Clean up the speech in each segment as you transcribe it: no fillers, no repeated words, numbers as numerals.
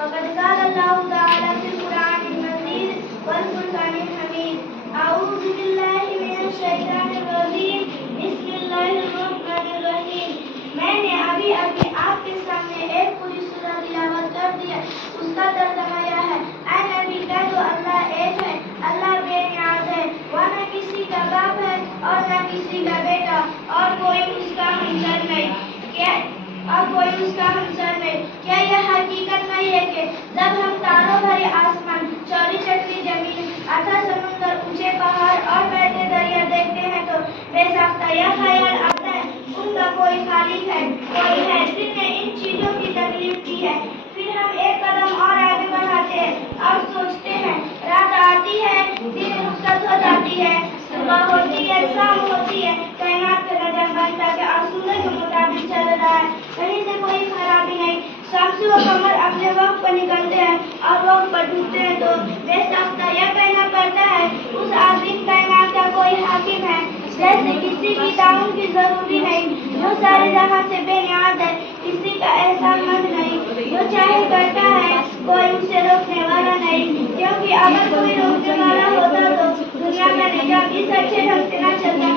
فقد قال الله تعالى في القرآن المجيد والفرقان الحميد أعوذ بالله من الشيطان الرجيم بسم الله الرحمن الرحیم. میں نے ابھی آپ کے سامنے ایک پوری سورہ تلاوت کر دیا. اس کا ترجمہ یہ ہے: اے نبی کہہ دو اللہ ایک ہے، اللہ بے نیاز ہے، وہ نہ کسی کا باپ ہے اور نہ کسی کا بیٹا، اور کوئی اس کا ہمسر نہیں. کیا یہ حقیقت نہیں ہے کہ جب ہم تاروں بھرے آسمان، چوری چکری زمین، اتھا سمندر، اونچے پہاڑ اور بہتے دریا دیکھتے ہیں تو بے ساختہ یہ خیال آتا ہے ان کا کوئی خالق ہے، کوئی ہے جس نے ان چیزوں کی تکلیف کی ہے. پھر ہم ایک قدم اور آگے بڑھاتے ہیں اور سوچتے ہیں رات آتی ہے، دن رخصت ہو جاتی ہے، صبح ہوتی ہے، شام ہوتی ہے، کائنات کا نظام بنتا کہ اصولوں کے مطابق چل رہا ہے، کہیں سے کوئی خرابی نہیں. شمس و قمر اپنے وقت پر نکلتے ہیں اور وقت پر ڈوبتے ہیں تو بے ساختہ یہ کہنا پڑتا ہے اس عظیم کائنات کا کوئی حاکم ہے جیسے کسی کی تعاون کی ضروری نہیں، جو سارے جہاں سے بے نیاز ہے، کسی کا احسان مند نہیں، جو چاہے کرتا ہے، کوئی اسے روکنے والا نہیں. کیونکہ اگر کوئی روکنے والا ہوتا تو دنیا کا نظام اس اچھے ڈھنگ سے نہ چلتا.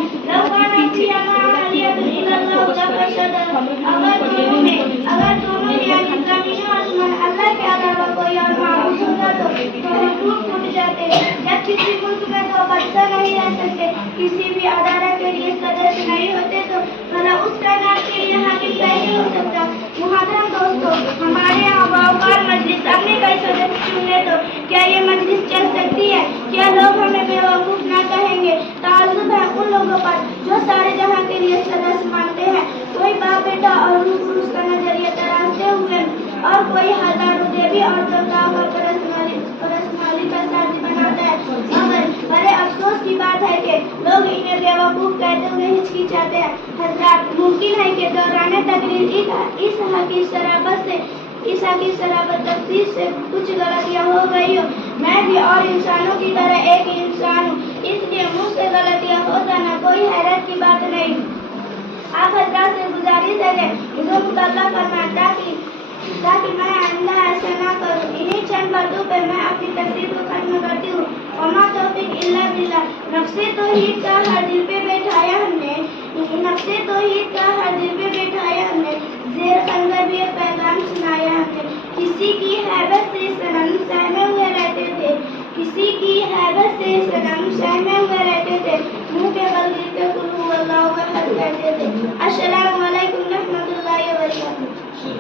اگر دونوں یعنی زمین و آسمان اللہ کے علاوہ کوئی اور معبود ہوتا تو حقوق ٹوٹ جاتے. جب کسی ملک میں دو بادشاہ نہیں رہ سکتے، کسی بھی ادارہ کے لیے سدسیہ نہیں ہوتے تو بھلا اس کائنات کے لیے حاکم کیسے ہو سکتا؟ محترم دوستو، ہمارے یہاں باوقار مجلس اپنے کئی سدسیہ چن لے تو کیا یہ مجلس چل سکتی ہے؟ کیا لوگ ہمیں بے وقوف نہ کہیں گے؟ تعجب ہے ان لوگوں پر جو سارے جہاں کے لیے سدسیہ مانتے ہیں. کوئی باپ بیٹا اور روس کا نظریہ تراشتے ہوئے اور کوئی ہزاروں دیوی اور دیوتاؤں کا پرسنالی کا ساتھی بناتا ہے. مگر بڑے افسوس کی بات ہے کہ لوگ انہیں بے وقوف کہتے ہوئے ہچکچاتے ہیں. حضرات، ممکن ہے کہ دوران تقریر اس حقیقی شرابت تفسیر سے کچھ غلطیاں ہو گئی ہو. میں بھی اور انسانوں کی طرح ایک انسان ہوں، اس لیے مجھ سے غلطیاں ہو جانا کوئی حیرت کی بات نہیں. آپ حضرات سے گزارش ہے کہ مجھے مطالعہ کرنا تاکہ میں آئندہ ایسا نہ کروں. انہی چند باتوں پہ میں اپنی تقریر کو ختم کرتی ہوں. وما توفیق الا باللہ. نفس توحید کا ہر دل پہ بیٹھایا ہم نے،